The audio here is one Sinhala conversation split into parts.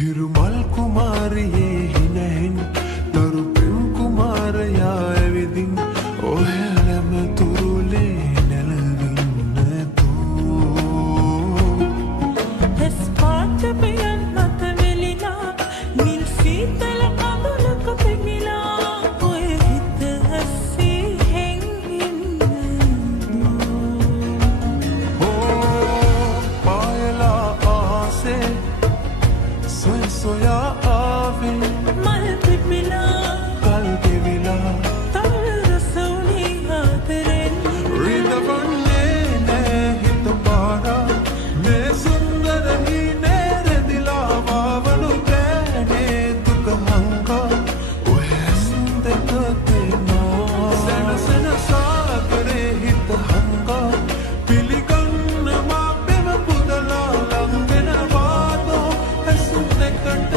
හිරුමල් කුමාරියේ හිනැහෙන් දරු පෙම් කුමාරයා ඇවිදින් ඔහෙලම තුරුලේ නැලවින්න දූ එස්පාට පෙයන් මත වෙලිලා නිල් සීතල කඳුලක පෙමිලා ඔය හිත ඇස්සේ හැංගින්න පායලා ආසේ සොයා ආවේ මල් පිපිලා කල් ගෙවිලා තවල රසවුනි ආදරෙන් රිදවන්නේ නෑ හිත පාරා මේ සුන්දර හීනේ රැඳිලා වාවනු පෑනේ දුක හංගා ඔය ඇස් දෙක තේනවා සැනසෙන සාගරේ හිත හංගා පිළිගන්න මා පෙම පුදලා ලං වෙනවාදෝ ඇස් දෙකට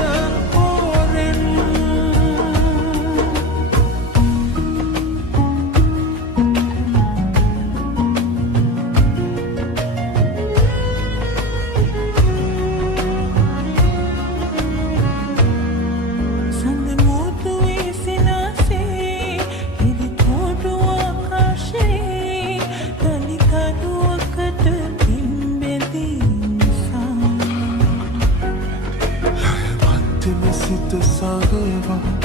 හොරෙන් සඳ මුදුවේ සිනාසේ හිරි තෝඩු ආකාශේ තනි කඩුවකට පිම්බෙදී නිසා මත්තම සිත සාගවා